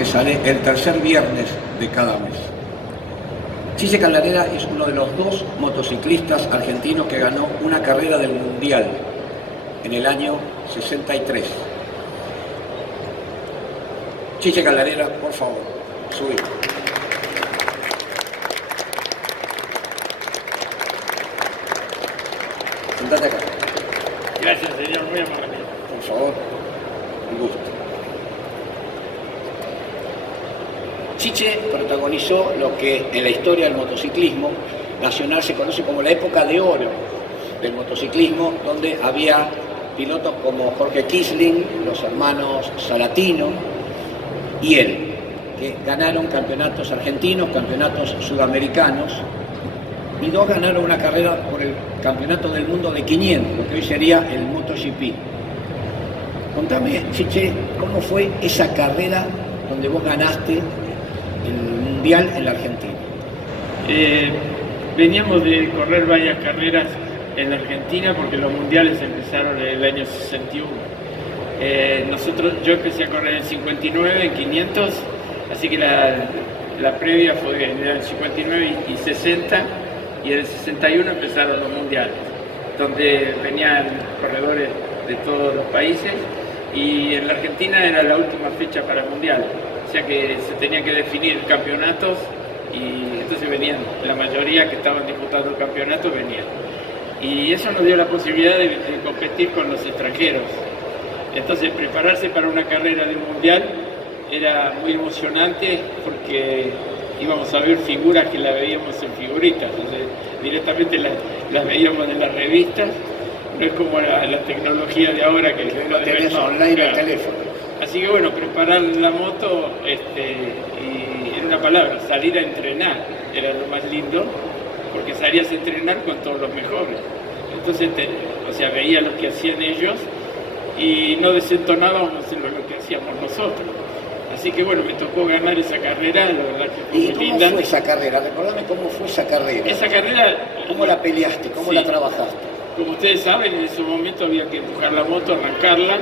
que sale el tercer viernes de cada mes. Chiche Caldarera es uno de los 2 motociclistas argentinos que ganó una carrera del Mundial en el año 63. Chiche Caldarera, por favor, subí. Sentate acá. Gracias, señor, muy amable. Por favor, un gusto. Chiche protagonizó lo que en la historia del motociclismo nacional se conoce como la época de oro del motociclismo, donde había pilotos como Jorge Kisling, los hermanos Salatino y él, que ganaron campeonatos argentinos, campeonatos sudamericanos, y 2 ganaron una carrera por el campeonato del mundo de 500, lo que hoy sería el MotoGP. Contame, Chiche, ¿cómo fue esa carrera donde vos ganaste el Mundial en la Argentina? Veníamos de correr varias carreras en la Argentina porque los mundiales empezaron en el año 61. Yo empecé a correr en 59, en 500, así que la previa fue en el 59 y 60, y en el 61 empezaron los mundiales, donde venían corredores de todos los países, y en la Argentina era la última fecha para el mundial, o sea que se tenían que definir campeonatos, y entonces venían, la mayoría que estaban disputando el campeonato venían. Y eso nos dio la posibilidad de competir con los extranjeros. Entonces prepararse para una carrera de un mundial era muy emocionante porque íbamos a ver figuras que las veíamos en figuritas, entonces directamente las veíamos en las revistas, no es como la tecnología de ahora que lo tenés online en el teléfono. Así que bueno, preparar la moto, y en una palabra, salir a entrenar era lo más lindo, porque salías a entrenar con todos los mejores. Entonces, veía lo que hacían ellos y no desentonábamos en lo que hacíamos nosotros. Así que bueno, me tocó ganar esa carrera, la verdad que fue muy linda. ¿Y cómo fue esa carrera? Recordame cómo fue esa carrera. Esa carrera... ¿Cómo la peleaste? ¿Cómo la trabajaste? Como ustedes saben, en ese momento había que empujar la moto, arrancarla.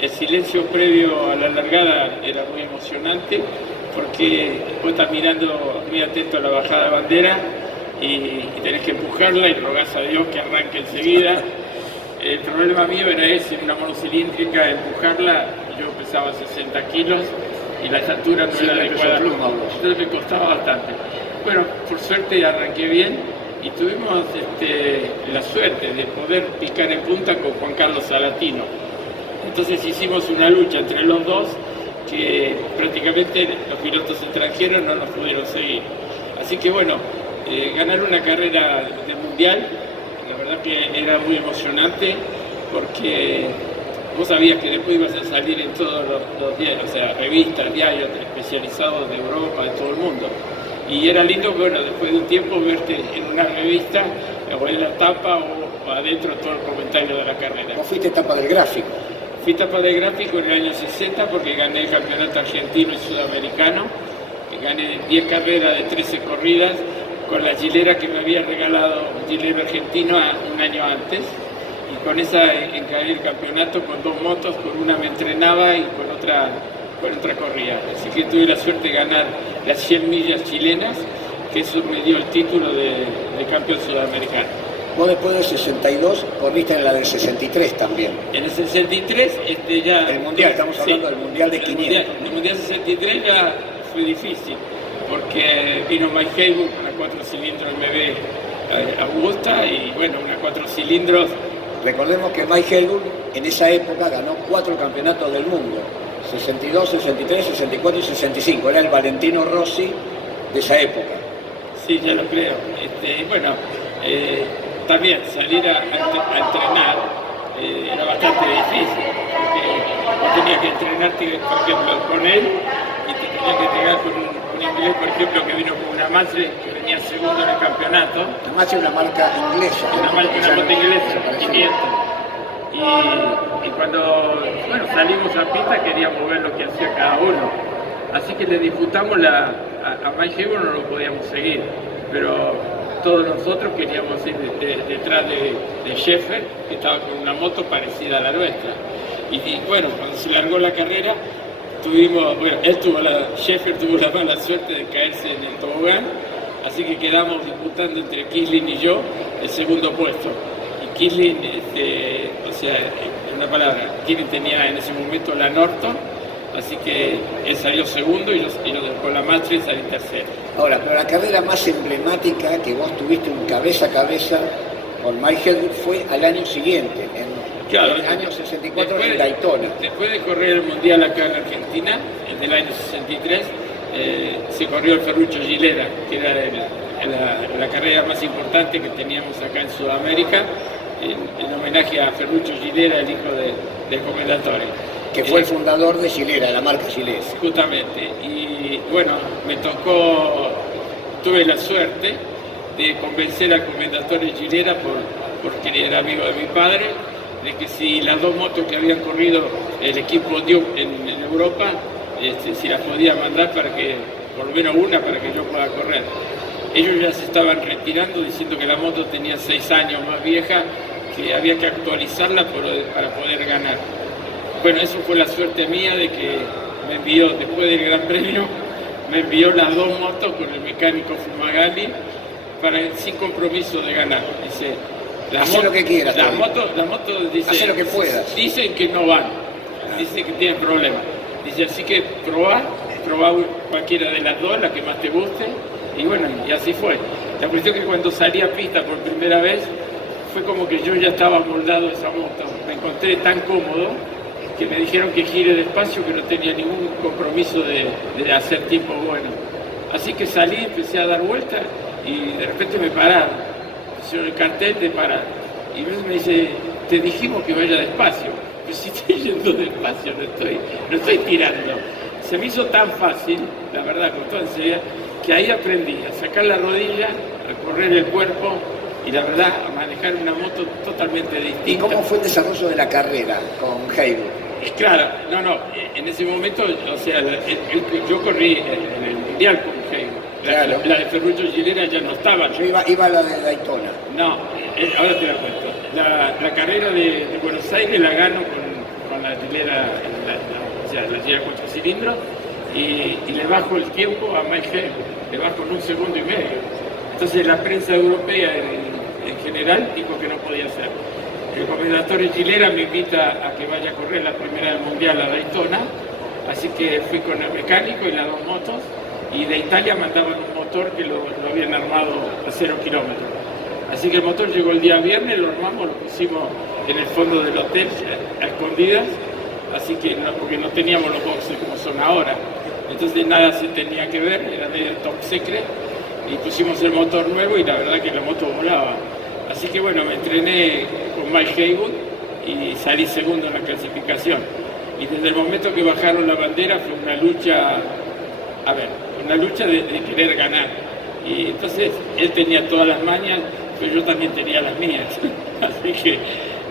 El silencio previo a la largada era muy emocionante porque vos estás mirando muy atento a la bajada de bandera y tenés que empujarla y rogás a Dios que arranque enseguida. El problema mío era ese, en una monocilíndrica, empujarla. Yo pesaba 60 kilos y la estatura no era adecuada, entonces me costaba bastante. Bueno, por suerte arranqué bien y tuvimos la suerte de poder picar en punta con Juan Carlos Salatino. Entonces hicimos una lucha entre los dos que prácticamente los pilotos extranjeros no nos pudieron seguir. Así que bueno, ganar una carrera de mundial, la verdad que era muy emocionante porque vos sabías que después ibas a salir en todos los diarios, o sea, revistas, diarios especializados de Europa, de todo el mundo. Y era lindo, bueno, después de un tiempo verte en una revista, o en la tapa o adentro todo el comentario de la carrera. ¿Vos fuiste tapa del gráfico? Fui tapa de gráfico en el año 60 porque gané el campeonato argentino y sudamericano. Gané 10 carreras de 13 corridas con la gilera que me había regalado un gilero argentino un año antes. Y con esa encaré el campeonato con 2 motos, con una me entrenaba y con otra corría. Así que tuve la suerte de ganar las 100 millas chilenas, que eso me dio el título de campeón sudamericano. Vos después del 62 corriste en la del 63 también. En el 63 ya... El mundial, estamos hablando del mundial de 500. El mundial 63 ya fue difícil, porque vino Mike Haywood, una 4 cilindros MB Augusta, y bueno, una 4 cilindros. Recordemos que Mike Haywood en esa época ganó 4 campeonatos del mundo, 62, 63, 64 y 65. Era el Valentino Rossi de esa época. Sí, ya lo creo. También salir a entrenar era bastante difícil, porque vos tenías que entrenarte, por ejemplo, con él, y te tenías que entregar con un inglés, por ejemplo, que vino con una Massey, que venía segundo en el campeonato. La Massey es una marca inglesa. Una marca inglesa, 500. Y cuando salimos a pista queríamos ver lo que hacía cada uno. Así que le disputamos a Mike Haywood, no lo podíamos seguir, pero todos nosotros queríamos ir detrás de Sheffer, que estaba con una moto parecida a la nuestra. Y bueno, cuando se largó la carrera, Sheffield tuvo la mala suerte de caerse en el tobogán, así que quedamos disputando entre Kisling y yo el segundo puesto. Y Kisling, en una palabra, Kisling tenía en ese momento la Norton, así que él salió segundo y yo con la Mastri salí tercero. Ahora, pero la carrera más emblemática que vos tuviste un cabeza a cabeza con Mike Haywood fue al año siguiente, en el año 64 en Daytona. Después de correr el Mundial acá en Argentina, en el año 63, se corrió el Ferruccio Gilera, que era la carrera más importante que teníamos acá en Sudamérica, en homenaje a Ferruccio Gilera, el hijo del Commendatore. Que fue el fundador de Gilera, la marca Gilera. Justamente. Y bueno, tuve la suerte de convencer al Commendatore Gilera, porque era amigo de mi padre, de que si las dos motos que habían corrido el equipo Duke en Europa, si las podía mandar para que, por lo menos una, para que yo pueda correr. Ellos ya se estaban retirando diciendo que la moto tenía 6 años más vieja, que había que actualizarla para poder ganar. Bueno, eso fue la suerte mía de que me envió, después del Gran Premio, me envió las dos motos con el mecánico Fumagalli sin compromiso de ganar. Dice, haz lo que quieras. La moto dice, haz lo que puedas. Dicen que no van, dicen que tienen problemas. Dice, así que probá cualquiera de las dos, la que más te guste. Y bueno, y así fue. La cuestión es que cuando salí a pista por primera vez, fue como que yo ya estaba moldado de esa moto. Me encontré tan cómodo que me dijeron que gire despacio, que no tenía ningún compromiso de hacer tiempo bueno. Así que salí, empecé a dar vueltas y de repente me pararon. Pusieron el cartel de parar. Y me dice, te dijimos que vaya despacio. Pero si estoy yendo despacio, no estoy tirando. Se me hizo tan fácil, la verdad, con toda seriedad, que ahí aprendí a sacar la rodilla, a correr el cuerpo y la verdad a manejar una moto totalmente distinta. ¿Y cómo fue el desarrollo de la carrera con Haywood? Claro, en ese momento, yo corrí en el Mundial con Haywood. Claro. La de Ferruccio Gilera ya no estaba. Yo iba a la de Daytona. No, ahora te la cuento. La carrera de Buenos Aires la gano con la Gilera, la Gilera 4 cilindros, y le bajo el tiempo a Mike Haywood, le bajo en 1,5 segundos. Entonces la prensa europea en general dijo que no podía ser. El Commendatore Gilera me invita a que vaya a correr la primera del Mundial a Daytona, así que fui con el mecánico y las dos motos, y de Italia mandaban un motor que lo habían armado a 0 kilómetros. Así que el motor llegó el día viernes, lo armamos, lo pusimos en el fondo del hotel a escondidas, así que porque no teníamos los boxes como son ahora. Entonces nada se tenía que ver, era de top secret, y pusimos el motor nuevo y la verdad que la moto volaba. Así que bueno, me entrené con Mike Haywood y salí segundo en la clasificación. Y desde el momento que bajaron la bandera fue una lucha de querer ganar. Y entonces él tenía todas las mañas, pero yo también tenía las mías. Así que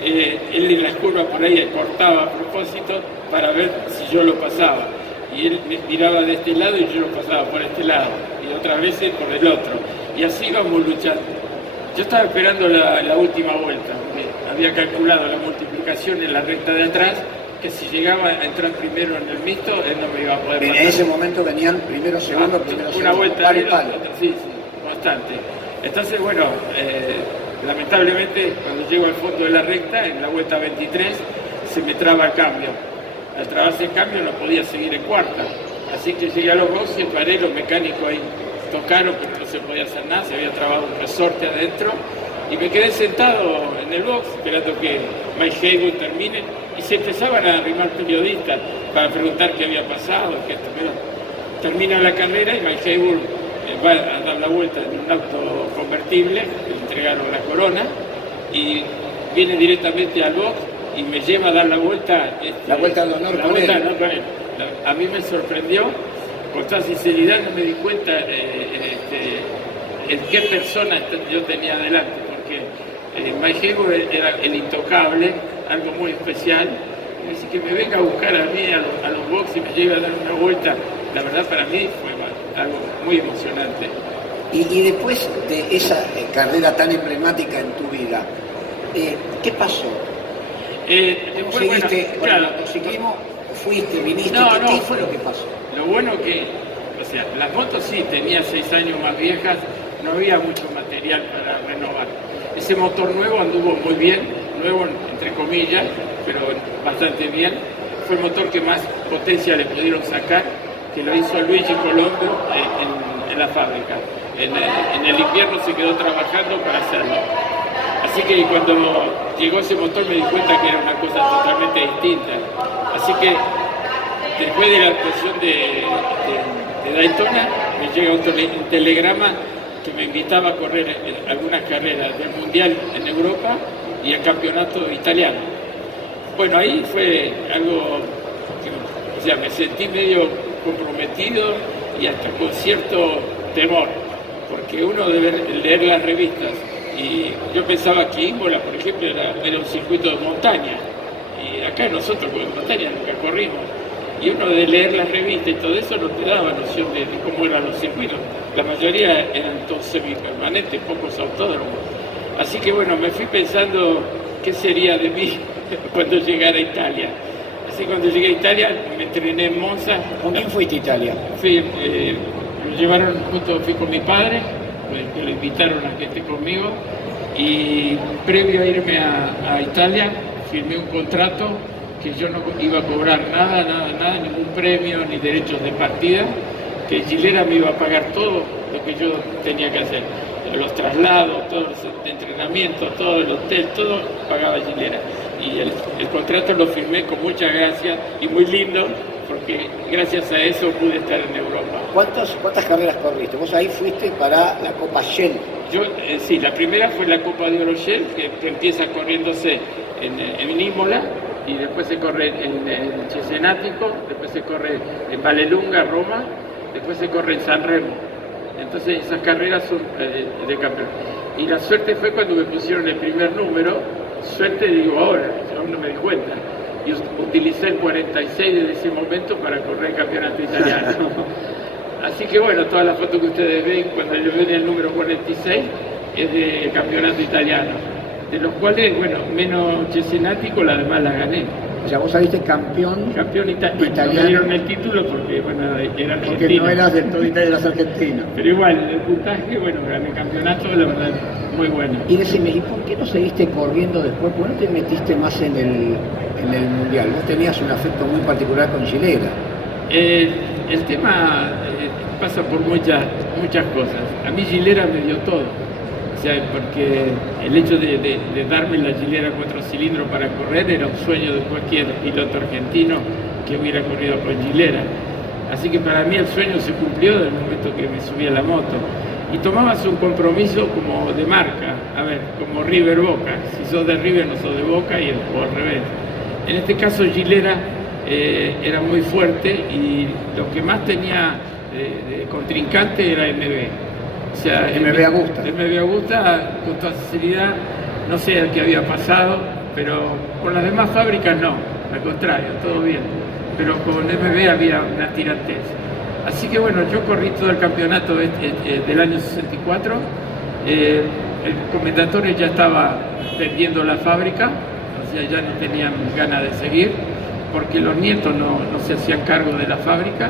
él en las curvas por ahí cortaba a propósito para ver si yo lo pasaba. Y él me miraba de este lado y yo lo pasaba por este lado. Y otras veces por el otro. Y así íbamos luchando. Yo estaba esperando la última vuelta. Había calculado la multiplicación en la recta de atrás, que si llegaba a entrar primero en el mixto, él no me iba a poder pasar. En ese momento venían primero, segundo, primero, segundo. Una vuelta palo, de palo. Sí, bastante. Entonces, bueno, lamentablemente, cuando llego al fondo de la recta, en la vuelta 23, se me traba el cambio. Al trabarse el cambio no podía seguir en cuarta. Así que llegué a los boxes, paré, los mecánicos ahí tocaron, pero no se podía hacer nada, se había trabado un resorte adentro. Y me quedé sentado en el box esperando que Mike Haywood termine y se empezaban a arrimar periodistas para preguntar qué había pasado, que esto, pero termina la carrera y Mike Haywood va a dar la vuelta en un auto convertible, le entregaron la corona y viene directamente al box y me lleva a dar la vuelta. La vuelta de honor con él. A mí me sorprendió, con toda sinceridad no me di cuenta en qué persona yo tenía delante, porque Mike Haywood era el intocable, algo muy especial. Me dice que me venga a buscar a mí a los boxes y me lleve a dar una vuelta. La verdad para mí fue algo muy emocionante. Y después de esa carrera tan emblemática en tu vida, ¿qué pasó? ¿Seguiste con el motociclismo? fuiste, viniste? No, ¿Qué fue lo que pasó? Lo bueno que, o sea, las motos sí, tenía 6 años más viejas, no había mucho material para renovar. Ese motor nuevo anduvo muy bien, nuevo entre comillas, pero bastante bien. Fue el motor que más potencia le pudieron sacar, que lo hizo Luigi Colombo en la fábrica. En el invierno se quedó trabajando para hacerlo. Así que cuando llegó ese motor me di cuenta que era una cosa totalmente distinta. Así que después de la actuación de Daytona me llega un telegrama que me invitaba a correr algunas carreras del Mundial en Europa y el campeonato italiano. Bueno, ahí fue algo que, o sea, me sentí medio comprometido y hasta con cierto temor, porque uno debe leer las revistas y yo pensaba que Imola, por ejemplo, era un circuito de montaña y acá nosotros con montaña nunca corrimos. Y uno de leer las revistas y todo eso no te daba noción de cómo eran los circuitos. La mayoría eran todos semipermanentes, pocos autódromos. Así que bueno, me fui pensando qué sería de mí cuando llegara a Italia. Así que cuando llegué a Italia me entrené en Monza. ¿Con quién fuiste a Italia? Me llevaron fui con mi padre, que lo invitaron a que esté conmigo. Y previo a irme a Italia, firmé un contrato que yo no iba a cobrar nada, ningún premio ni derechos de partida, que Gilera me iba a pagar todo lo que yo tenía que hacer, los traslados, todos los entrenamientos, todo el hotel, todo pagaba Gilera. Y el contrato lo firmé con mucha gracia y muy lindo, porque gracias a eso pude estar en Europa. ¿Cuántas carreras corriste? Vos ahí fuiste para la Copa Shell. Sí, la primera fue la Copa de Oro Shell, que empieza corriéndose en Imola, y después se corre en Cesenático, después se corre en Vallelunga, Roma, después se corre en San Remo. Entonces esas carreras son de campeón. Y la suerte fue cuando me pusieron el primer número, suerte digo ahora, yo aún no me di cuenta. Y utilicé el 46 desde ese momento para correr el campeonato italiano. Así que bueno, todas las fotos que ustedes ven cuando yo ven el número 46 es del campeonato italiano, de los cuales, bueno, menos Cesenático, la demás la gané. O sea, vos saliste campeón italiano. No me dieron el título porque, bueno, era argentino. Porque no eras del todo Italia, eras argentino. Pero igual, el puntaje, bueno, gané campeonato, la verdad, muy bueno. Y decime, ¿y por qué no seguiste corriendo después? ¿Por qué no te metiste más en el Mundial? Vos tenías un afecto muy particular con Gilera. El tema pasa por muchas cosas. A mí Gilera me dio todo. O sea, porque el hecho de darme la Gilera 4 cilindros para correr era un sueño de cualquier piloto argentino que hubiera corrido con Gilera. Así que para mí el sueño se cumplió desde el momento que me subí a la moto. Y tomabas un compromiso como de marca, a ver, como River Boca. Si sos de River no sos de Boca o al revés. En este caso Gilera era muy fuerte y lo que más tenía de contrincante era MB. O sea, MB Agusta. MB Agusta, con toda sinceridad, no sé qué había pasado, pero con las demás fábricas no, al contrario, todo bien. Pero con MB había una tirantez. Así que bueno, yo corrí todo el campeonato del año 64. El Commendatore ya estaba vendiendo la fábrica, o sea, ya no tenían ganas de seguir, porque los nietos no se hacían cargo de la fábrica.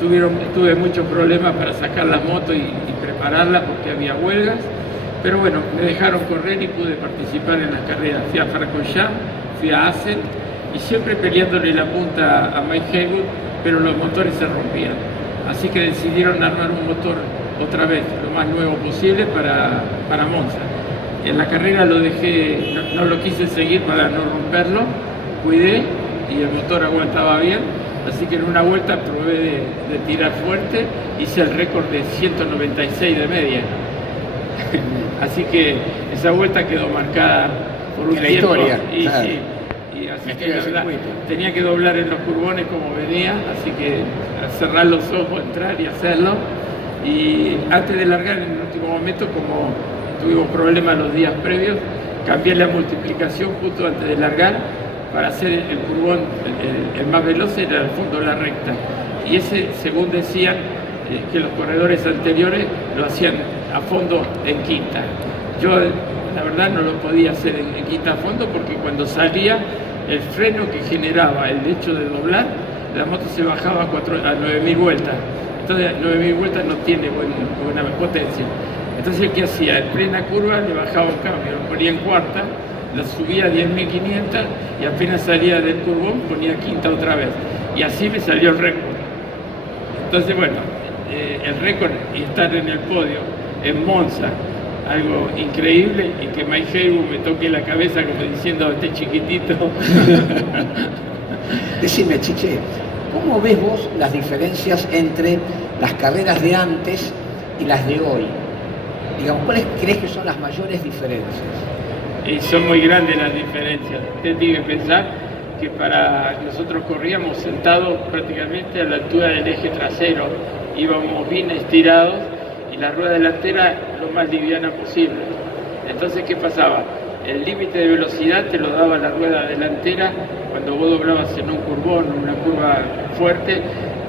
Tuve muchos problemas para sacar la moto y prepararla porque había huelgas, pero bueno, me dejaron correr y pude participar en las carreras. Fui a Francorchamps, fui a Assen y siempre peleándole la punta a Mike Haywood, pero los motores se rompían. Así que decidieron armar un motor otra vez, lo más nuevo posible para Monza. En la carrera lo dejé, no lo quise seguir para no romperlo, cuidé y el motor aguantaba bien. Así que en una vuelta probé de tirar fuerte, hice el récord de 196 de media. Así que esa vuelta quedó marcada por un en la tiempo. historia. Y, claro. sí, y así que la verdad, tenía que doblar en los curbones como venía, así que cerrar los ojos, entrar y hacerlo. Y antes de largar, en el último momento, como tuvimos problemas los días previos, cambié la multiplicación justo antes de largar, para hacer el curvón, el más veloz era el fondo de la recta. Y ese, según decían, que los corredores anteriores lo hacían a fondo en quinta. Yo, la verdad, no lo podía hacer en quinta a fondo porque cuando salía, el freno que generaba el hecho de doblar la moto se bajaba a 9.000 vueltas. Entonces 9.000 vueltas no tiene buena potencia. Entonces, ¿qué hacía? En plena curva le bajaba un cambio, lo ponía en cuarta, lo subía a 10.500 y apenas salía del curbón ponía quinta otra vez. Y así me salió el récord. Entonces, bueno, el récord y estar en el podio en Monza, algo increíble, y que Mike Haywood me toque la cabeza como diciendo, este chiquitito. Decime, Chiche, ¿cómo ves vos las diferencias entre las carreras de antes y las de hoy? Digamos, ¿cuáles crees que son las mayores diferencias? Y son muy grandes las diferencias. Usted tiene que pensar que nosotros corríamos sentados prácticamente a la altura del eje trasero, íbamos bien estirados y la rueda delantera lo más liviana posible. Entonces, ¿qué pasaba? El límite de velocidad te lo daba la rueda delantera. Cuando vos doblabas en un curbón, una curva fuerte,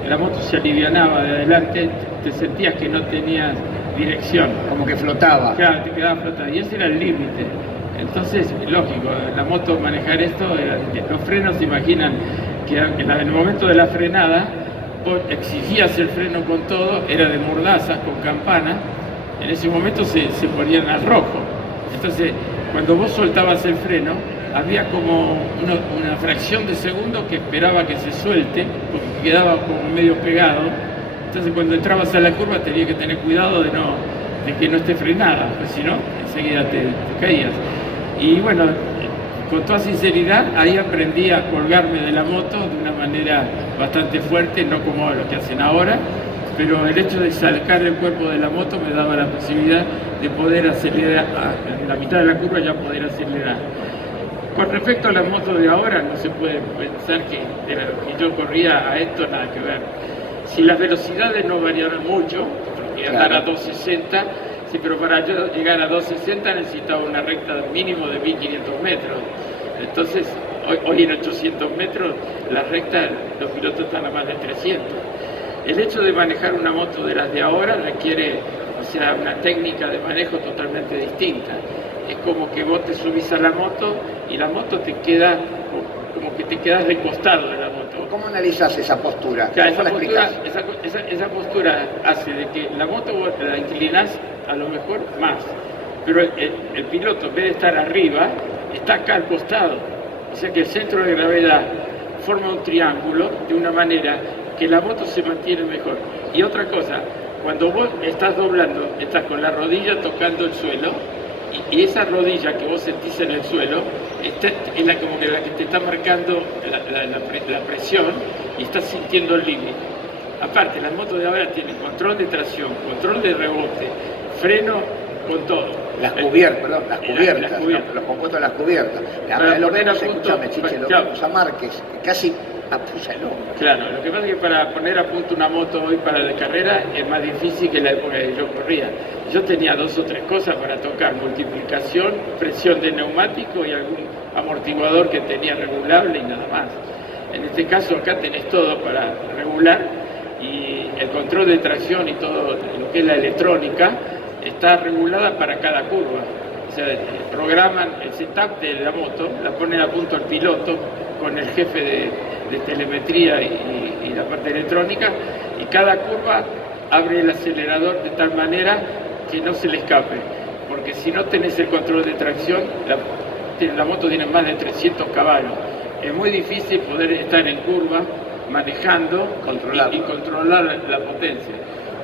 la moto se alivianaba de adelante, te sentías que no tenías dirección. Como que flotaba. Claro, te quedaba flotando. Y ese era el límite. Entonces, lógico, la moto manejar esto, los frenos, se imaginan que en el momento de la frenada, vos exigías el freno con todo, era de mordazas, con campana, en ese momento se ponían al rojo. Entonces, cuando vos soltabas el freno, había como una fracción de segundo que esperaba que se suelte, porque quedaba como medio pegado. Entonces, cuando entrabas a la curva tenías que tener cuidado de que no esté frenada, pues si no, enseguida te caías. Y bueno, con toda sinceridad, ahí aprendí a colgarme de la moto de una manera bastante fuerte, no como lo que hacen ahora, pero el hecho de sacar el cuerpo de la moto me daba la posibilidad de poder acelerar, en la mitad de la curva ya poder acelerar. Con respecto a las motos de ahora, no se puede pensar que yo corría a esto, nada que ver. Si las velocidades no variaran mucho, porque andar a 260, sí, pero para yo llegar a 260 necesitaba una recta mínimo de 1.500 metros. Entonces, hoy en 800 metros, la recta, los pilotos están a más de 300. El hecho de manejar una moto de las de ahora requiere, una técnica de manejo totalmente distinta. Es como que vos te subís a la moto y la moto te queda, como que te quedas recostado de la moto. ¿Cómo analizás esa postura? Claro, esa postura hace de que la moto vos la inclinás a lo mejor más, pero el piloto, en vez de estar arriba, está acá al costado. O sea que el centro de gravedad forma un triángulo de una manera que la moto se mantiene mejor. Y otra cosa, cuando vos estás doblando, estás con la rodilla tocando el suelo, y esa rodilla que vos sentís en el suelo es como que la que te está marcando la presión y estás sintiendo el límite. Aparte, las motos de ahora tienen control de tracción, control de rebote, freno con todo. Las cubiertas, los compuestos de las cubiertas. Lo menos, escúchame, Chiche, lo vemos a Márquez, casi apuya el hombro. Claro, lo que pasa es que para poner a punto una moto hoy para la carrera es más difícil que la época que yo corría. Yo tenía 2 o 3 cosas para tocar: multiplicación, presión de neumático y algún amortiguador que tenía regulable y nada más. En este caso acá tenés todo para regular, y el control de tracción y todo lo que es la electrónica está regulada para cada curva. O sea, programan el setup de la moto, la ponen a punto el piloto con el jefe de telemetría y la parte electrónica, y cada curva abre el acelerador de tal manera que no se le escape, porque si no tenés el control de tracción, la moto tiene más de 300 caballos. Es muy difícil poder estar en curva manejando y controlar la potencia.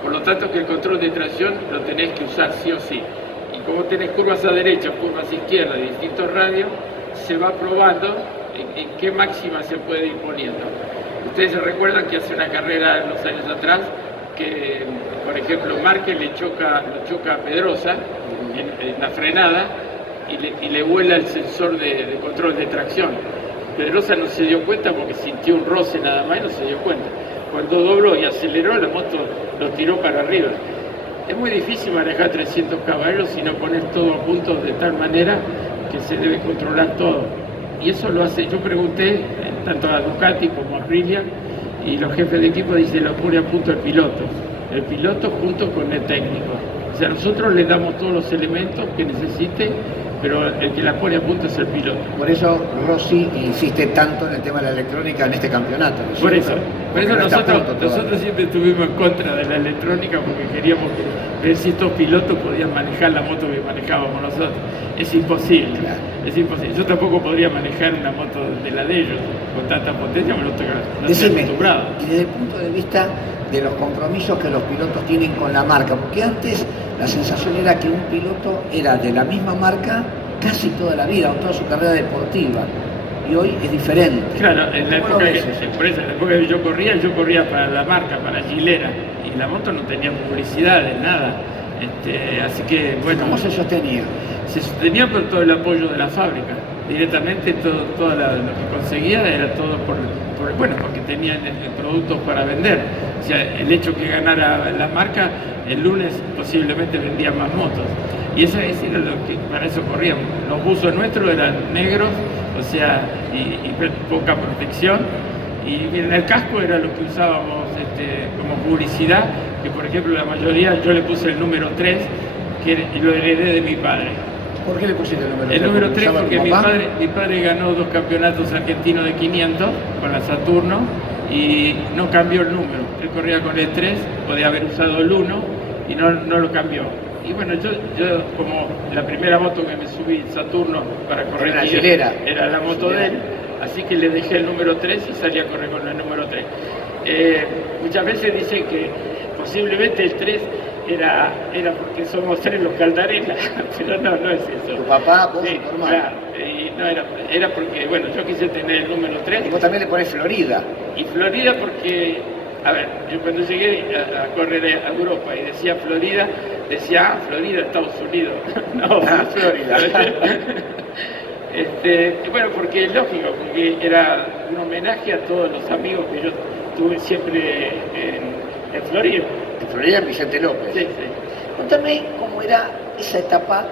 Por lo tanto, que el control de tracción lo tenés que usar sí o sí. Y como tenés curvas a derecha, curvas a izquierda, de distintos radios, se va probando en qué máxima se puede ir poniendo. Ustedes se recuerdan que hace una carrera unos años atrás, que por ejemplo Márquez lo choca a Pedrosa en la frenada y le vuela el sensor de control de tracción. Pedrosa no se dio cuenta porque sintió un roce nada más y no se dio cuenta. Cuando dobló y aceleró, la moto lo tiró para arriba. Es muy difícil manejar 300 caballos si no pones todo a punto de tal manera que se debe controlar todo. Y eso lo hace, yo pregunté tanto a Ducati como a Aprilia, y los jefes de equipo dicen lo pone a punto el piloto junto con el técnico. O sea, nosotros le damos todos los elementos que necesite pero el que la pone a punto es el piloto. Por eso Rossi insiste tanto en el tema de la electrónica en este campeonato, ¿no es Por cierto? eso Porque no está a punto nosotros todavía. siempre estuvimos en contra de la electrónica porque queríamos ver si estos pilotos podían manejar la moto que manejábamos nosotros. Es imposible, Claro. es imposible. Yo tampoco podría manejar una moto de la de ellos con tanta potencia, no estoy Decime, acostumbrado. y desde el punto de vista de los compromisos que los pilotos tienen con la marca, porque antes la sensación era que un piloto era de la misma marca casi toda la vida, o toda su carrera deportiva, y hoy es diferente. Claro, en la ¿Cómo lo época, ves eso? por eso, en la época que yo corría para la marca, para Gilera, y la moto no tenía publicidad de nada. Así que, bueno, ¿Cómo se sostenía? se sostenía por todo el apoyo de la fábrica. Directamente todo lo que conseguía era todo porque tenían productos para vender. O sea, el hecho que ganara la marca, el lunes posiblemente vendía más motos. Y eso era lo que para eso corríamos. Los buzos nuestros eran negros, o sea, y poca protección. Y en el casco era lo que usábamos como publicidad, que por ejemplo la mayoría yo le puse el número 3, y lo heredé de mi padre. ¿Por qué le pusiste el número 3? El número 3 ¿Usaba tu porque papá? mi padre ganó 2 campeonatos argentinos de 500 con la Saturno y no cambió el número. Él corría con el 3, podía haber usado el 1 y no lo cambió. Y bueno, yo como la primera moto que me subí, Saturno, para correr Era la aquí, Gilera. era la moto de él, así que le dejé el número 3 y salí a correr con el número 3. Muchas veces dicen que posiblemente el 3 era porque somos 3 los Caldarela, pero no es eso. Tu papá, vos Sí, y tu hermano. claro, y no era porque, bueno, yo quise tener el número 3. Y vos también le pones Florida. Y Florida porque, a ver, yo cuando llegué a correr a Europa y decía Florida, decía, Florida, Estados Unidos. No, Florida. Bueno, porque es lógico, porque era un homenaje a todos los amigos que yo tuve siempre en Florida. En Florida, Vicente López. Sí. Contame cómo era esa etapa,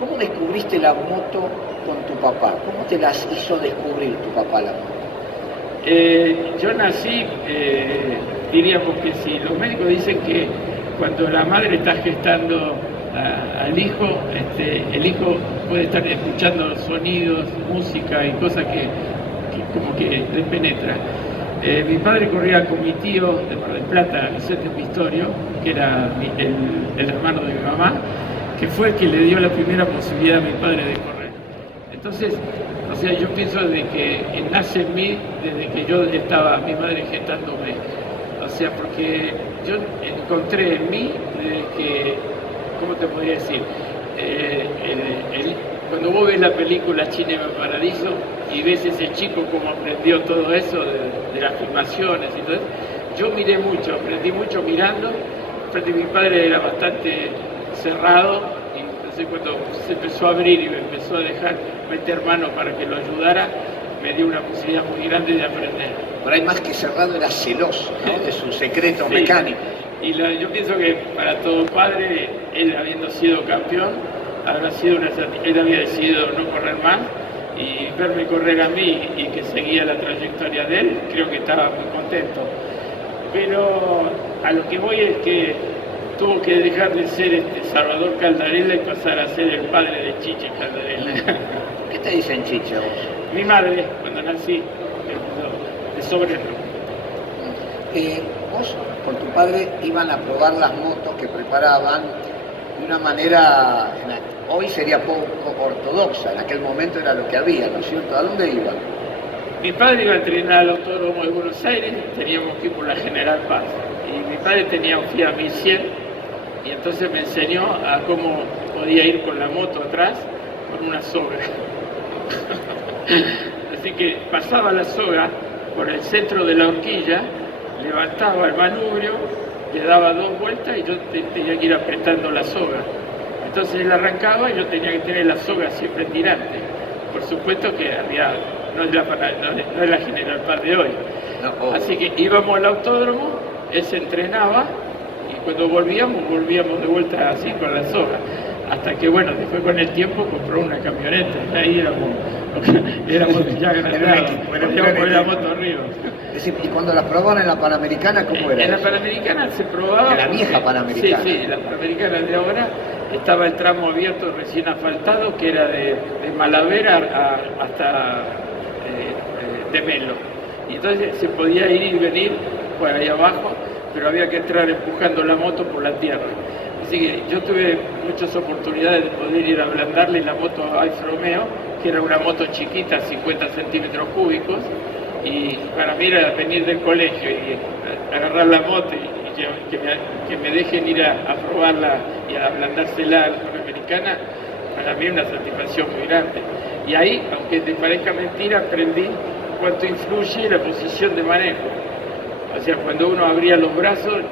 cómo descubriste la moto con tu papá, cómo te las hizo descubrir tu papá la moto. Yo nací, diríamos que si los médicos dicen que cuando la madre está gestando al hijo, el hijo puede estar escuchando sonidos, música y cosas que como que le penetra. Mi padre corría con mi tío de Mar del Plata, Vicente Pistorio, que era el hermano de mi mamá, que fue el que le dio la primera posibilidad a mi padre de correr. Entonces, o sea, yo pienso de que nace en mí desde que yo estaba, mi madre gestándome. O sea, porque yo encontré en mí desde que, ¿cómo te podría decir? Cuando vos ves la película Cinema Paradiso y ves ese chico como aprendió todo eso de las filmaciones y todo eso, yo miré mucho, aprendí mucho mirando. Aparte mi padre era bastante cerrado y entonces cuando se empezó a abrir y me empezó a dejar meter mano para que lo ayudara, me dio una posibilidad muy grande de aprender. Por ahí más que cerrado era celoso, ¿no? De su secreto Sí. mecánico. Y yo pienso que para todo padre, él habiendo sido campeón, él había decidido no correr más y verme correr a mí y que seguía la trayectoria de él, creo que estaba muy contento. Pero a lo que voy es que tuvo que dejar de ser Salvador Caldarela y pasar a ser el padre de Chiche Caldarela. ¿Qué te dicen Chiche a vos? Mi madre, cuando nací, de sobrino. Vos con tu padre iban a probar las motos que preparaban de una manera, hoy sería poco ortodoxa, en aquel momento era lo que había, ¿no es cierto? ¿A dónde iban? Mi padre iba a entrenar al Autódromo de Buenos Aires, teníamos que ir por la General Paz. Y mi padre tenía un Fiat 1100 y entonces me enseñó a cómo podía ir con la moto atrás con una soga. Así que pasaba la soga por el centro de la horquilla, levantaba el manubrio, le daba 2 vueltas y yo tenía que ir apretando la soga. Entonces él arrancaba y yo tenía que tener la soga siempre tirante. Por supuesto que no es la General Paz de hoy. No, Así que íbamos al autódromo, él se entrenaba y cuando volvíamos de vuelta así con la soga. hasta que, bueno, después con el tiempo compró una camioneta, y ahí éramos ya agrandados, poníamos la moto arriba. Es decir, y cuando las probaban en la Panamericana, ¿cómo era? En la Panamericana se probaba... En la vieja Panamericana. Sí, la Panamericana de ahora estaba el tramo abierto recién asfaltado, que era de Malavera hasta de Melo. Y entonces se podía ir y venir por ahí abajo, pero había que entrar empujando la moto por la tierra. Así que yo tuve muchas oportunidades de poder ir a ablandarle la moto a Alfa Romeo, que era una moto chiquita, 50 centímetros cúbicos, y para mí era venir del colegio y agarrar la moto y que me dejen ir a probarla y a ablandársela a la Panamericana, para mí es una satisfacción muy grande. Y ahí, aunque te parezca mentira, aprendí cuánto influye la posición de manejo. O sea, cuando uno abría los brazos,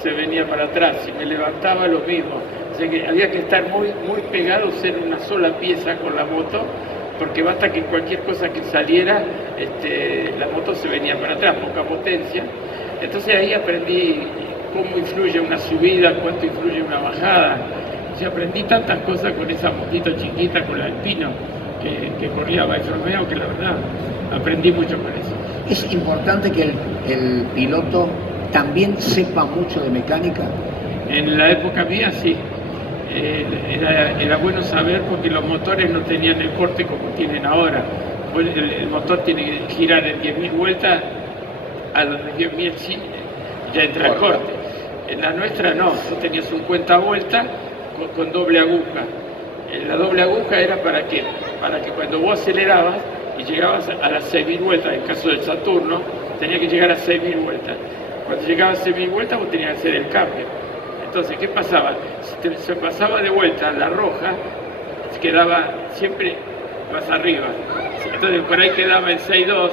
se venía para atrás, si me levantaba lo mismo. O sea que había que estar muy pegados en una sola pieza con la moto, porque basta que cualquier cosa que saliera, la moto se venía para atrás, poca potencia. Entonces ahí aprendí cómo influye una subida, cuánto influye una bajada. O sea, aprendí tantas cosas con esa motito chiquita, con la Alpino, que corría Alfa Romeo, que la verdad aprendí mucho con eso. Es importante que el piloto también sepa mucho de mecánica. En la época mía sí, era bueno saber, porque los motores no tenían el corte como tienen ahora. El motor tiene que girar en 10.000 vueltas, a los 10.000 sí, ya entra el corte. En la nuestra no, tú tenías 50 vueltas con doble aguja. La doble aguja era ¿para qué? Para que cuando vos acelerabas y llegabas a las 6.000 vueltas, en el caso del Saturno, tenía que llegar a 6.000 vueltas. Cuando llegabas a 6.000 vueltas vos tenías que hacer el cambio. Entonces, ¿qué pasaba? Si se pasaba de vuelta la roja, quedaba siempre más arriba. Entonces por ahí quedaba en 6.2,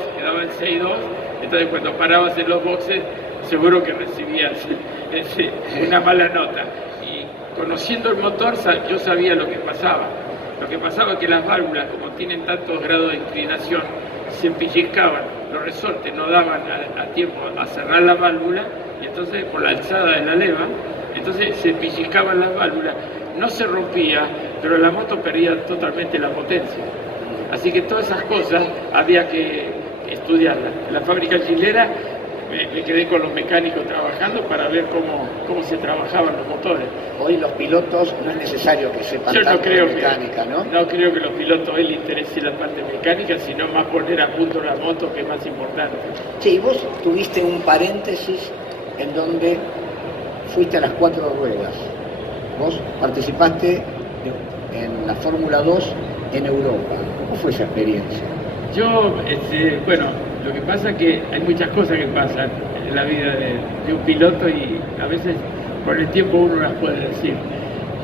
entonces cuando parabas en los boxes, seguro que recibías una mala nota. Y conociendo el motor, yo sabía lo que pasaba. Lo que pasaba es que las válvulas, como tienen tantos grados de inclinación, se pellizcaban, los resortes no daban a tiempo a cerrar la válvula, y entonces por la alzada de la leva, entonces se pellizcaban las válvulas, no se rompía, pero la moto perdía totalmente la potencia. Así que todas esas cosas había que estudiarlas. En la fábrica chilera me quedé con los mecánicos trabajando para ver cómo se trabajaban los motores. Hoy los pilotos no es necesario que sepan tanto de mecánica, ¿no? No creo que los pilotos les interese la parte mecánica, sino más poner a punto la moto, que es más importante. Sí, vos tuviste un paréntesis en donde fuiste a las 4 ruedas. Vos participaste en la Fórmula 2 en Europa. ¿Cómo fue esa experiencia? Yo, bueno, lo que pasa es que hay muchas cosas que pasan en la vida de un piloto, y a veces con el tiempo uno las puede decir.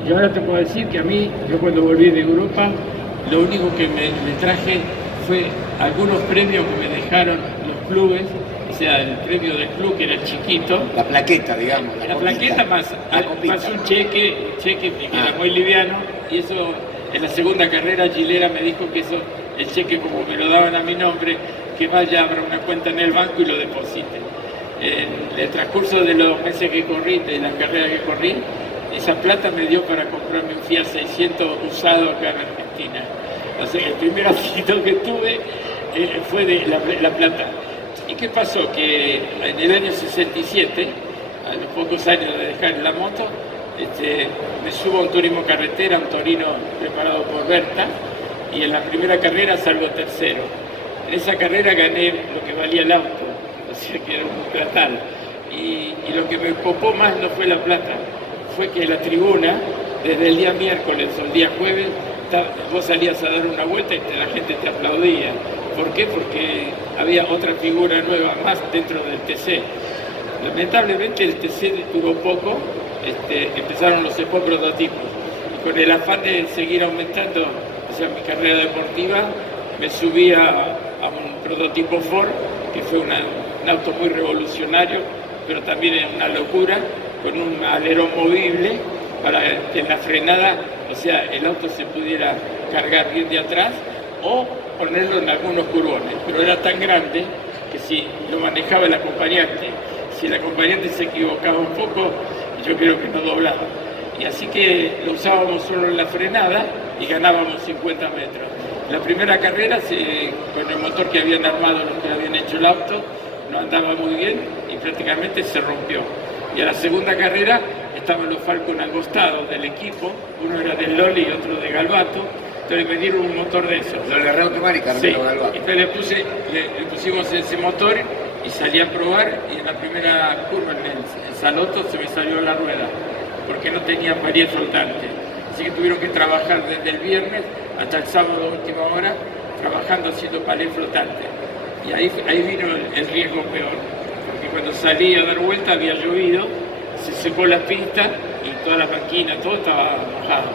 Yo ahora te puedo decir que a mí, yo cuando volví de Europa, lo único que me traje fue algunos premios que me dejaron los clubes, o sea, el premio del club, que era chiquito. La plaqueta, digamos. La plaqueta más un cheque que era muy liviano, y eso en la segunda carrera Gilera me dijo que eso, el cheque como me lo daban a mi nombre, que vaya, abra una cuenta en el banco y lo deposite. En el transcurso de los meses que corrí, de la carrera que corrí, esa plata me dio para comprarme un Fiat 600 usado acá en Argentina. O sea, el primer accidente que tuve fue de la plata. ¿Y qué pasó? Que en el año 67, a los pocos años de dejar la moto, me subo a un turismo carretera, un Torino preparado por Berta, y en la primera carrera salgo tercero. En esa carrera gané lo que valía el auto, o sea que era un platal. Y lo que me copó más no fue la plata, fue que la tribuna, desde el día miércoles o el día jueves, vos salías a dar una vuelta y la gente te aplaudía. ¿Por qué? Porque había otra figura nueva más dentro del TC. Lamentablemente el TC duró poco, empezaron los Expo prototipos. Y con el afán de seguir aumentando, o sea, mi carrera deportiva, me subí a un prototipo Ford, que fue un auto muy revolucionario, pero también es una locura, con un alerón movible para que en la frenada, o sea, el auto se pudiera cargar bien de atrás o ponerlo en algunos curvones, pero era tan grande que si lo manejaba el acompañante, si el acompañante se equivocaba un poco, yo creo que no doblaba. y así que lo usábamos solo en la frenada y ganábamos 50 metros. La primera carrera, con el motor que habían armado los que habían hecho el auto, no andaba muy bien y prácticamente se rompió. Y a la segunda carrera estaban los Falcon angostados del equipo, uno era del Loli y otro de Galvato, entonces me dieron un motor de esos. Lo de Reutemann y Carmelo Galvato. Entonces le pusimos ese motor y salí a probar, y en la primera curva en el Saloto se me salió la rueda, porque no tenía palier flotante. Así que tuvieron que trabajar desde el viernes hasta el sábado a última hora, trabajando haciendo palier flotante. Y ahí vino el riesgo peor, porque cuando salí a dar vuelta había llovido, se secó la pista y toda la máquina, todo estaba mojado.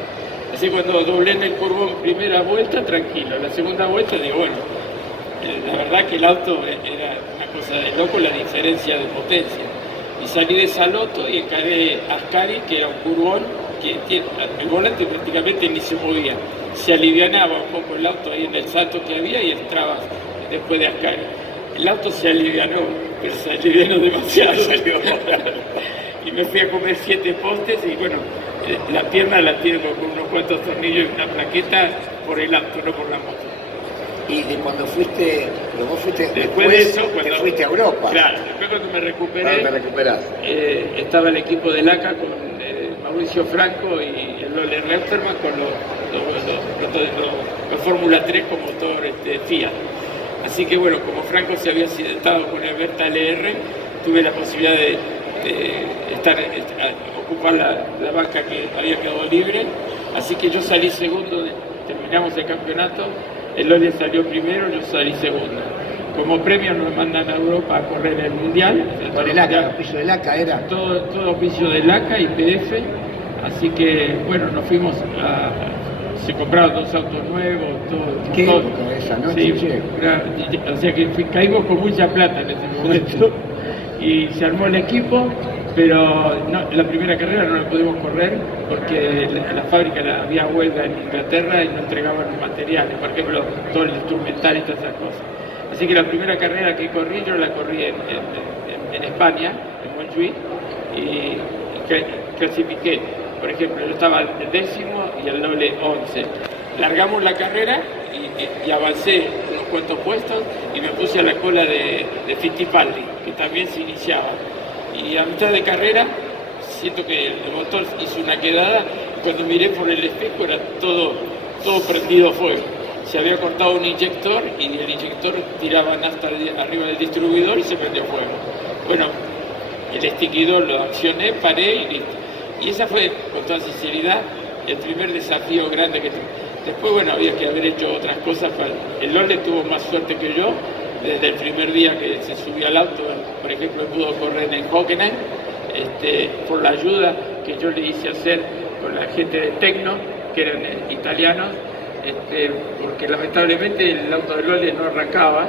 Así que cuando doblé en el curvón primera vuelta, tranquilo. La segunda vuelta, digo, bueno, la verdad que el auto era una cosa de loco, la diferencia de potencia. Y salí de Saloto y encaré Ascari, que era un curvón, que el volante prácticamente ni se movía. Se alivianaba un poco el auto ahí en el salto que había y entraba después de Ascari. El auto se alivianó, pero se alivianó demasiado. Y me fui a comer 7 postes y bueno, la pierna la tengo con unos cuantos tornillos y una plaqueta por el auto, no por la moto. Y de cuando fuiste, pero vos fuiste después de eso, te fuiste a Europa. Claro, después cuando me recuperé, ¿Cuándo te recuperaste? estaba el equipo del ACA con Mauricio Franco y el Lole Reutemann con los Fórmula 3 con motor Fiat. Así que bueno, como Franco se había accidentado con el Berta LR, tuve la posibilidad de ocupar la banca que había quedado libre. Así que yo salí segundo, terminamos el campeonato. El Lole salió primero, yo salí segundo. Como premio nos mandan a Europa a correr el Mundial. Con el ACA, el auspicio del ACA era. Todo auspicio del ACA y PF. Así que, bueno, nos fuimos se compraron 2 autos nuevos, todo. ¿Qué época esa, no? Sí, o sea que caímos con mucha plata en ese momento. Y se armó el equipo, pero la primera carrera no la pudimos correr porque la fábrica había huelga en Inglaterra y no entregaban los materiales, por ejemplo, todo el instrumental y todas esas cosas. Así que la primera carrera que corrí, yo la corrí en España, en Montjuïc, y clasifiqué. Por ejemplo, yo estaba el 10º y el Lole 11. Largamos la carrera y avancé unos cuantos puestos y me puse a la cola de Fittipaldi, que también se iniciaba. Y a mitad de carrera siento que el motor hizo una quedada y cuando miré por el espejo era todo prendido a fuego. Se había cortado un inyector y el inyector tiraba nafta arriba del distribuidor y se prendió fuego. Bueno, el extinguidor lo accioné, paré y listo. Y esa fue, con toda sinceridad, el primer desafío grande que tuve. Después, bueno, había que haber hecho otras cosas. El Lole tuvo más suerte que yo. Desde el primer día que se subió al auto, por ejemplo, pudo correr en Hockenheim, por la ayuda que yo le hice hacer con la gente de Tecno, que eran italianos, porque lamentablemente el auto de Lole no arrancaba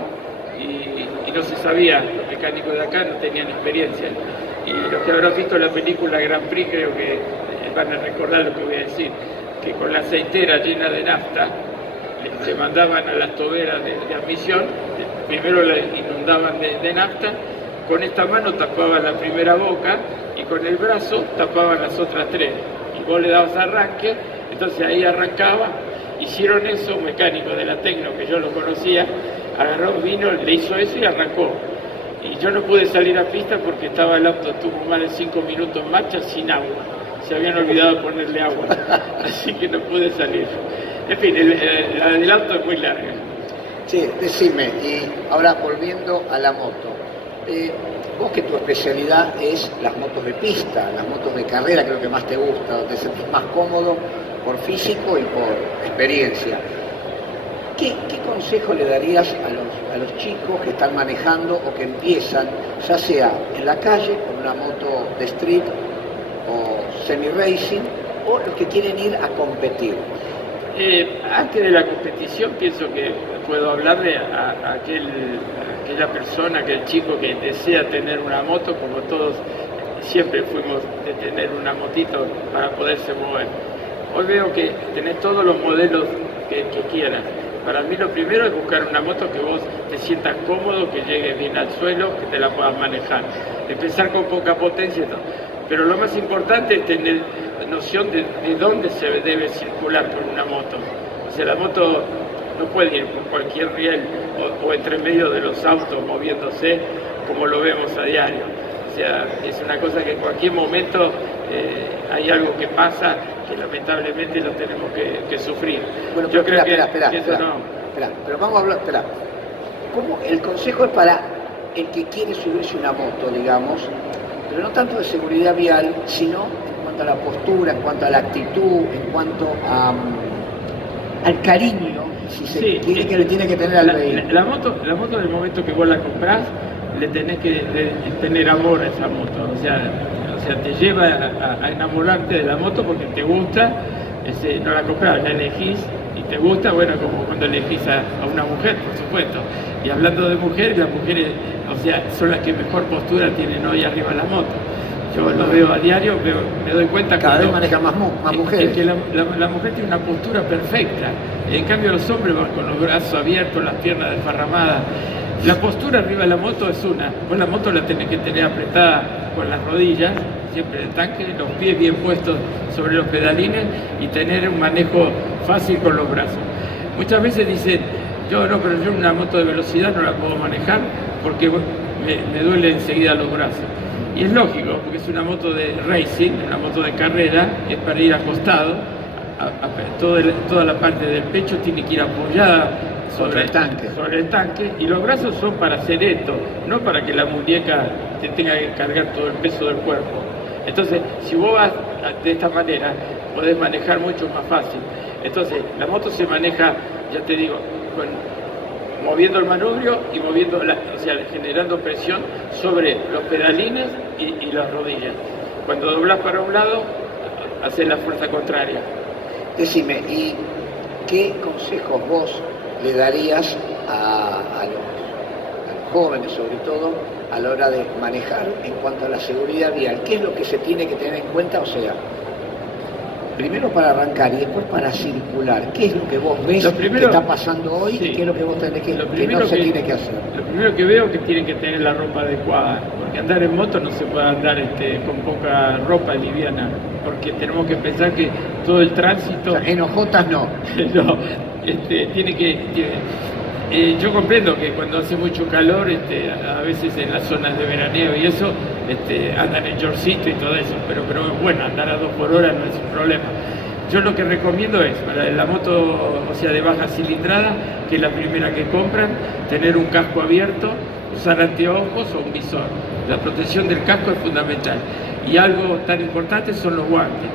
y no se sabía, los mecánicos de acá no tenían experiencia. Y los que habrán visto la película Grand Prix creo que van a recordar lo que voy a decir, que con la aceitera llena de nafta se mandaban a las toberas de admisión, primero la inundaban de nafta, con esta mano tapaban la primera boca y con el brazo tapaban las otras 3. Y vos le dabas arranque, entonces ahí arrancaba. Hicieron eso, un mecánico de la Tecno que yo lo conocía, agarró, vino, le hizo eso y arrancó. Y yo no pude salir a pista porque estaba el auto, tuvo más de 5 minutos en marcha sin agua. Se habían olvidado ponerle agua, así que no pude salir. En fin, la del auto es muy larga. Sí, decime, y ahora volviendo a la moto. Vos que tu especialidad es las motos de pista, las motos de carrera, creo que más te gusta, donde te sentís más cómodo por físico y por experiencia. ¿Qué consejo le darías a los chicos que están manejando o que empiezan, ya sea en la calle con una moto de street o semi-racing, o los que quieren ir a competir? Antes de la competición pienso que puedo hablarle a aquella persona, aquel chico que desea tener una moto, como todos siempre fuimos de tener una motito para poderse mover. Hoy veo que tenés todos los modelos que quieras. Para mí lo primero es buscar una moto que vos te sientas cómodo, que llegue bien al suelo, que te la puedas manejar. Empezar con poca potencia y todo. Pero lo más importante es tener noción de dónde se debe circular por una moto. O sea, la moto no puede ir por cualquier riel o entre medio de los autos moviéndose como lo vemos a diario. O sea, es una cosa que en cualquier momento hay algo que pasa que lamentablemente lo tenemos que sufrir. Bueno, yo creo espera, que eso no... pero vamos a hablar, ¿cómo el consejo es para el que quiere subirse una moto, digamos, pero no tanto de seguridad vial, sino en cuanto a la postura, en cuanto a la actitud, en cuanto al cariño, si se quiere, que le tiene que tener al vehículo? La moto en el momento que vos la comprás, le tenés que tener amor a esa moto, o sea te lleva a enamorarte de la moto porque te gusta, no la comprás, la elegís y te gusta, bueno, como cuando elegís a una mujer, por supuesto. Y hablando de mujeres, las mujeres, o sea, son las que mejor postura tienen hoy arriba de la moto. Yo lo veo a diario, me doy cuenta cada vez manejan más mujeres. Que la mujer tiene una postura perfecta. En cambio los hombres van con los brazos abiertos, las piernas desparramadas. La postura arriba de la moto es una. Vos la moto la tenés que tener apretada con las rodillas, siempre en el tanque, los pies bien puestos sobre los pedalines y tener un manejo fácil con los brazos. Muchas veces dicen, pero yo una moto de velocidad no la puedo manejar porque me duele enseguida los brazos. Y es lógico, porque es una moto de racing, una moto de carrera, es para ir acostado, toda la parte del pecho tiene que ir apoyada sobre el tanque, y los brazos son para hacer esto, no para que la muñeca te tenga que cargar todo el peso del cuerpo. Entonces, si vos vas de esta manera, podés manejar mucho más fácil. Entonces, la moto se maneja, ya te digo, moviendo el manubrio y generando presión sobre los pedalines y las rodillas. Cuando doblás para un lado, haces la fuerza contraria. Decime, ¿y qué consejos vos le darías a los jóvenes, sobre todo, a la hora de manejar en cuanto a la seguridad vial? ¿Qué es lo que se tiene que tener en cuenta? O sea, primero para arrancar y después para circular. ¿Qué es lo que vos ves que está pasando hoy y qué es lo que vos tenés que no se tiene que hacer? Lo primero que veo es que tienen que tener la ropa adecuada, porque andar en moto no se puede andar con poca ropa liviana, porque tenemos que pensar que todo el tránsito... O sea, en ojotas no. No, yo comprendo que cuando hace mucho calor, a veces en las zonas de veraneo y eso, andan en shortcito y todo eso, pero bueno, andar a 2 por hora no es un problema. Yo lo que recomiendo es, para la moto, o sea, de baja cilindrada, que es la primera que compran, tener un casco abierto, usar anteojos o un visor. La protección del casco es fundamental. Y algo tan importante son los guantes.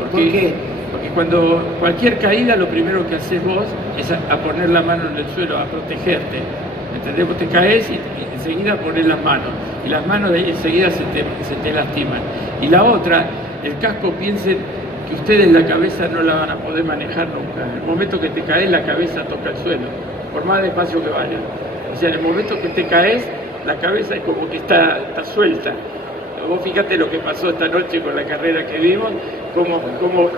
¿Por qué? Porque cuando cualquier caída, lo primero que haces vos es a poner la mano en el suelo, a protegerte. ¿Entendés? Vos te caes y enseguida pones las manos. Y las manos de ahí enseguida se te lastiman. Y la otra, el casco, piensen que ustedes la cabeza no la van a poder manejar nunca. En el momento que te caes, la cabeza toca el suelo, por más despacio que vaya. O sea, en el momento que te caes, la cabeza es como que está suelta. Vos fíjate lo que pasó esta noche con la carrera que vimos, como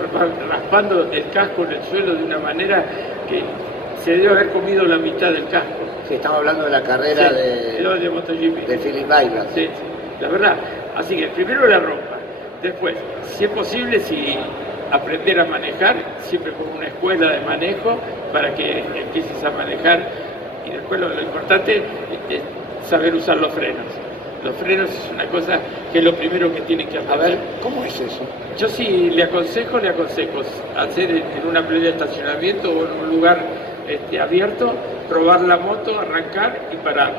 raspando el casco en el suelo de una manera que se debe haber comido la mitad del casco. Sí, estamos hablando de la carrera de MotoGP. De Phillip Island. Sí, la verdad. Así que primero la ropa, después, si es posible, aprender a manejar, siempre con una escuela de manejo para que empieces a manejar, y después lo importante es saber usar los frenos. Los frenos es una cosa que es lo primero que tienen que aprender. A ver, ¿cómo es eso? Yo sí le aconsejo hacer en una playa de estacionamiento o en un lugar abierto, probar la moto, arrancar y parar,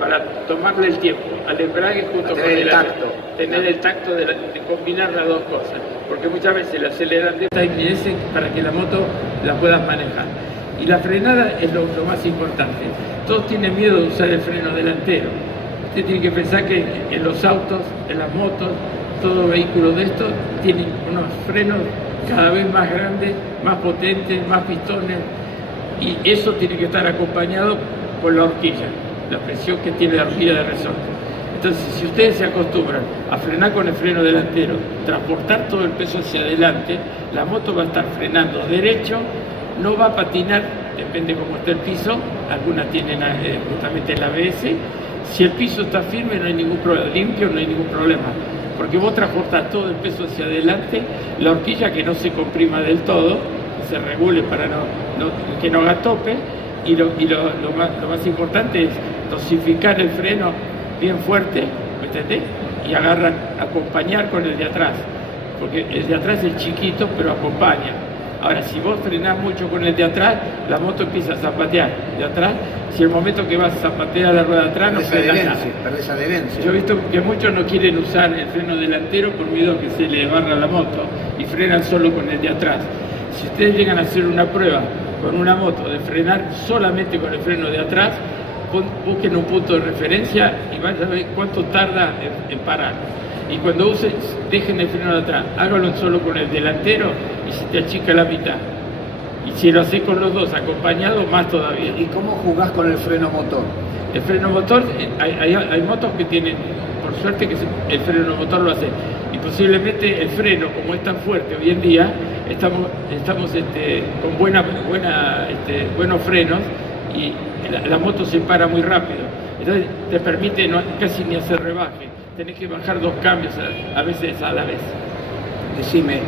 para tomarle el tiempo al embrague junto con el tacto. Tener el tacto de combinar las dos cosas, porque muchas veces le aceleran de esta para que la moto la puedas manejar. Y la frenada es lo más importante. Todos tienen miedo de usar el freno delantero. Usted tiene que pensar que en los autos, en las motos, todo vehículo de estos tiene unos frenos cada vez más grandes, más potentes, más pistones, y eso tiene que estar acompañado por la horquilla, la presión que tiene la horquilla de resorte. Entonces, si ustedes se acostumbran a frenar con el freno delantero, transportar todo el peso hacia adelante, la moto va a estar frenando derecho, no va a patinar, depende cómo esté el piso, algunas tienen justamente el ABS. Si el piso está firme no hay ningún problema, limpio no hay ningún problema. porque vos transportás todo el peso hacia adelante, la horquilla que no se comprima del todo, que se regule para que no haga tope, y lo más importante es dosificar el freno bien fuerte, ¿me entendés? Y acompañar con el de atrás, porque el de atrás es chiquito pero acompaña. Ahora, si vos frenás mucho con el de atrás, la moto empieza a zapatear de atrás. Si el momento que vas a zapatear la rueda de atrás, no frenas nada. Perdés adherencia. Yo he visto que muchos no quieren usar el freno delantero por miedo a que se le barra la moto y frenan solo con el de atrás. Si ustedes llegan a hacer una prueba con una moto de frenar solamente con el freno de atrás, busquen un punto de referencia y vayan a ver cuánto tarda en parar. Y cuando usen, dejen el freno de atrás, háganlo solo con el delantero y se te achica la mitad. Y si lo haces con los dos acompañados, más todavía. ¿Y cómo jugás con el freno motor? El freno motor, hay motos que tienen, por suerte que el freno motor lo hace. Y posiblemente el freno, como es tan fuerte hoy en día, estamos con buenos frenos y la moto se para muy rápido. Entonces te permite casi ni hacer rebaje. Tenés que bajar 2 cambios a veces a la vez. Decime,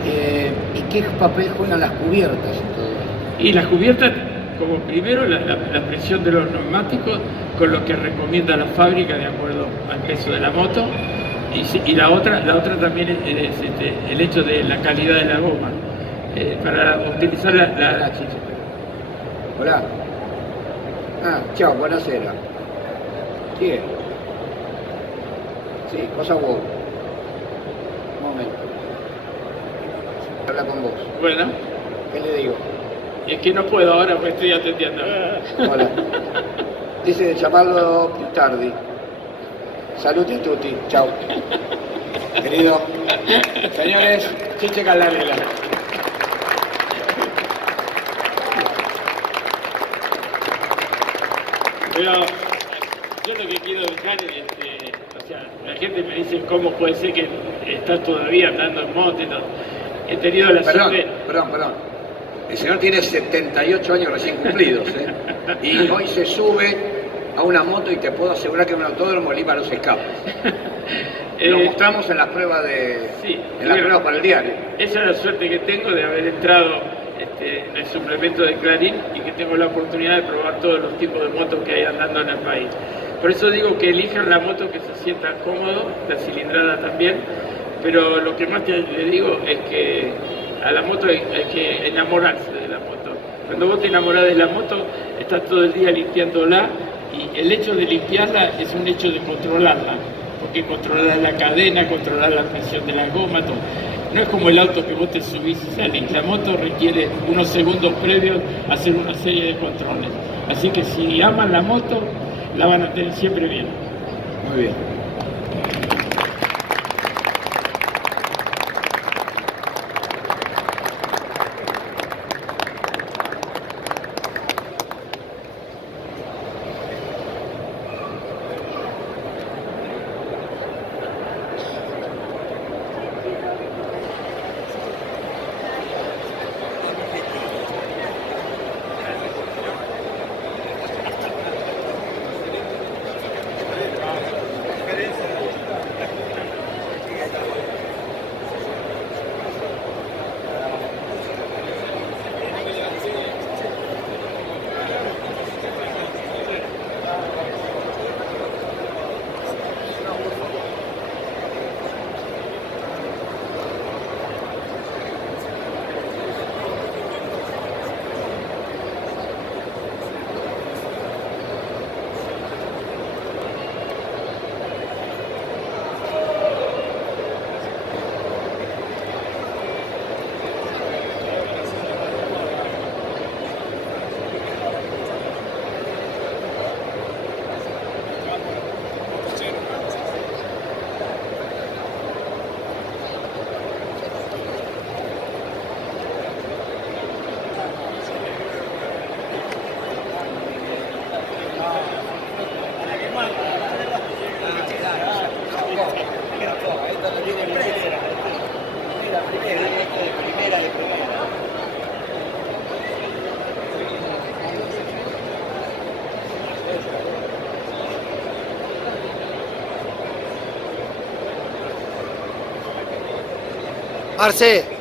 ¿y qué papel juegan las cubiertas en todo esto? Y las cubiertas, como primero la presión de los neumáticos, con lo que recomienda la fábrica de acuerdo al peso de la moto, y la otra también es el hecho de la calidad de la goma. Para utilizar Hola, Chiche. Hola. Chao, buonasera. ¿Quién es? Sí, cosa vos. Un momento. Habla con vos. Bueno, ¿Qué le digo? es que no puedo ahora porque estoy atendiendo. Hola. Dice de llamarlo più tardi. Saluti a tutti. Chao. Querido, señores, Chiche Caldarela. Pero yo lo que quiero dejar, o sea, la gente me dice cómo puede ser que estás todavía andando en moto y todo. He tenido la suerte. Perdón. El señor tiene 78 años recién cumplidos, ¿eh? Y hoy se sube a una moto y te puedo asegurar que en un autódromo limpia los escapes. Lo mostramos en las pruebas pruebas para el diario. Esa es la suerte que tengo de haber entrado en el suplemento de Clarín y que tengo la oportunidad de probar todos los tipos de motos que hay andando en el país. Por eso digo que elijan la moto que se sienta cómodo, la cilindrada también, pero lo que más le digo es que a la moto hay que enamorarse de la moto. Cuando vos te enamorás de la moto, estás todo el día limpiándola y el hecho de limpiarla es un hecho de controlarla, porque controlar la cadena, controlar la presión de la goma, todo. No es como el auto que vos te subís y salís. La moto requiere unos segundos previos a hacer una serie de controles. Así que si aman la moto, la van a tener siempre bien. Muy bien. Marce.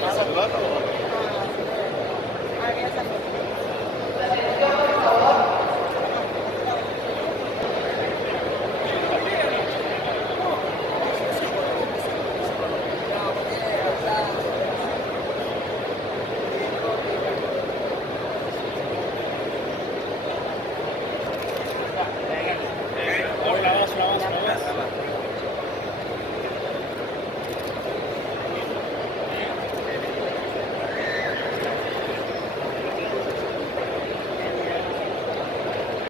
¿Vas a saludar o